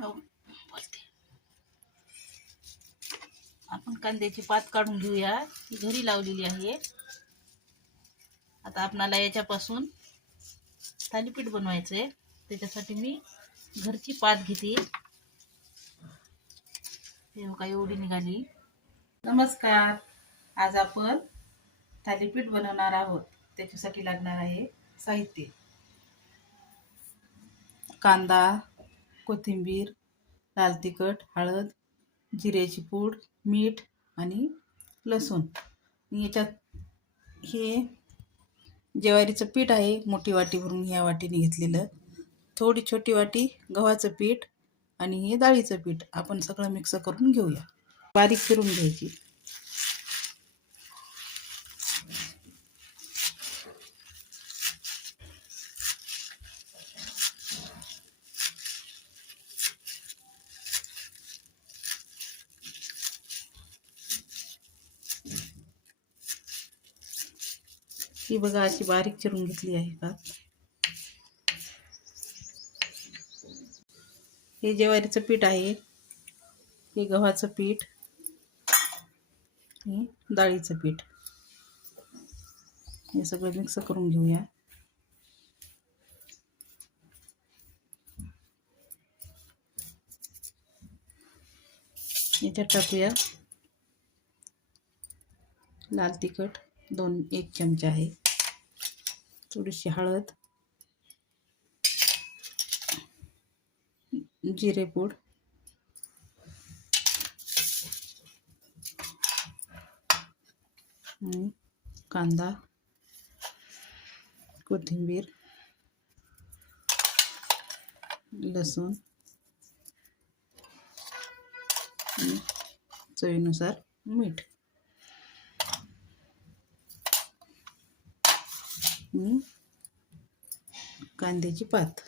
बोलते. आपण कांद्याची पात काढून घेऊया. ही घरी लावलेली आहे. आता आपणाला याच्यापासून थालीपीठ बनवायचंय. त्याच्यासाठी मी घरची पात घेते. हे बघा एवढी निघाली. नमस्कार. आज आपण थालीपीठ बनवणार आहोत. त्याच्यासाठी लागणार आहे साहित्य: कांदा, कोथिंबीर, लाल तिखट, हळद, जिऱ्याची पूड, मीठ आणि लसूण. याच्यात हे ज्वारीचं पीठ आहे. मोठी वाटी भरून ह्या वाटीने घेतलेलं. थोडी छोटी वाटी गव्हाचं पीठ आणि हे डाळीचं पीठ. आपण सगळं मिक्स करून घेऊया. बारीक फिरून घ्यायची. ही बघा अशी बारीक चिरून घेतली आहे का. हे ज्वारीचं पीठ आहे. हे गव्हाचं पीठ, हे डाळीचं पीठ. हे सगळं मिक्स करून घेऊया. याच्यात टाकूया लाल तिखट 1 चमचा आहे. थोडीशी हळद, जिरे पूड, कांदा, कोथिंबीर, लसूण, चवीनुसार मीठ. कांद्याची पात.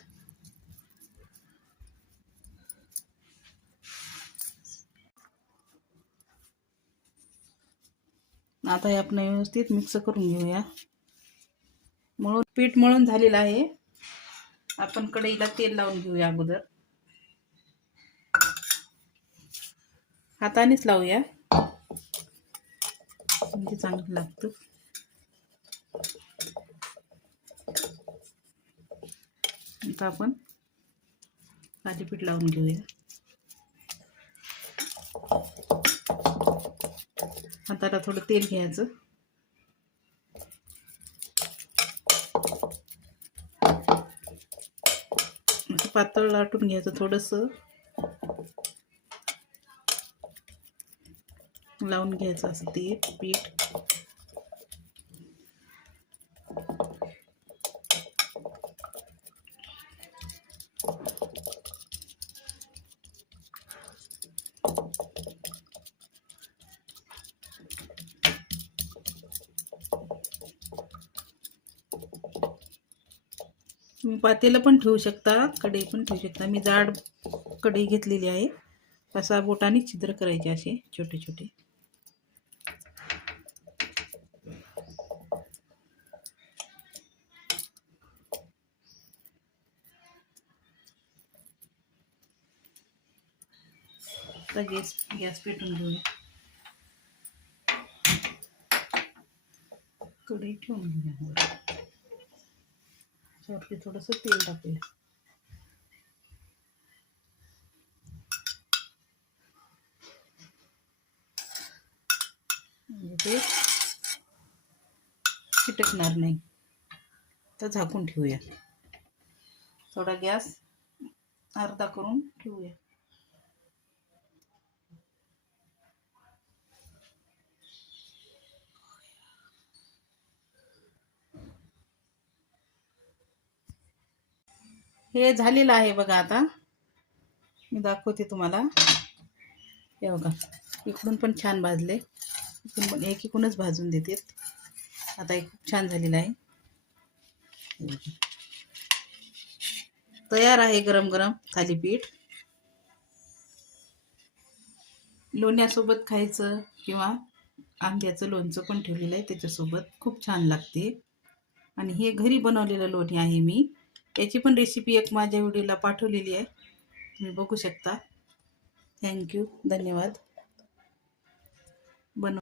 आता हे आपण व्यवस्थित मिक्स करून घेऊया. पीठ मळून झालेलं आहे. आपण कढईला तेल लावून घेऊया. अगोदर हातानेच लावूया म्हणजे चांगलं लागतं. आता आपण थालीपीठ लावून घेऊया. हाताला थोडं तेल घ्यायचं. पातळ लाटून घ्यायचं. थोडंसं लावून घ्यायचं असं ते पीठ. तुम्ही पातेलं पण ठेवू शकता, कढई पण ठेवू शकता. मी जाड कढई घेतलेली आहे. असा बोटाने छिद्र करायचे असे छोटे छोटे. गॅस पेटून घेऊया. कढई ठेवून घेऊया. त्यावरती थोडंसं तेल टाकूया. म्हणजे ते चिटकणार नाही. तर झाकून ठेवूया. थोडा गॅस अर्धा करून ठेवूया. हे झालेलं आहे बघा. आता मी दाखवते तुम्हाला. हे बघा इकडून पण छान भाजले. इकडून पण एकीकडूनच भाजून देते. आता हे खूप छान झालेलं आहे. तयार आहे गरम गरम थालीपीठ. लोण्यासोबत खायचं किंवा आंब्याचं लोणचं पण ठेवलेलं आहे त्याच्यासोबत. खूप छान लागते. आणि हे घरी बनवलेलं लोणी आहे मी. याची पण रेसिपी एक माझ्या व्हिडिओला पाठवलेली आहे. तुम्ही बघू शकता. थँक्यू, धन्यवाद. बनव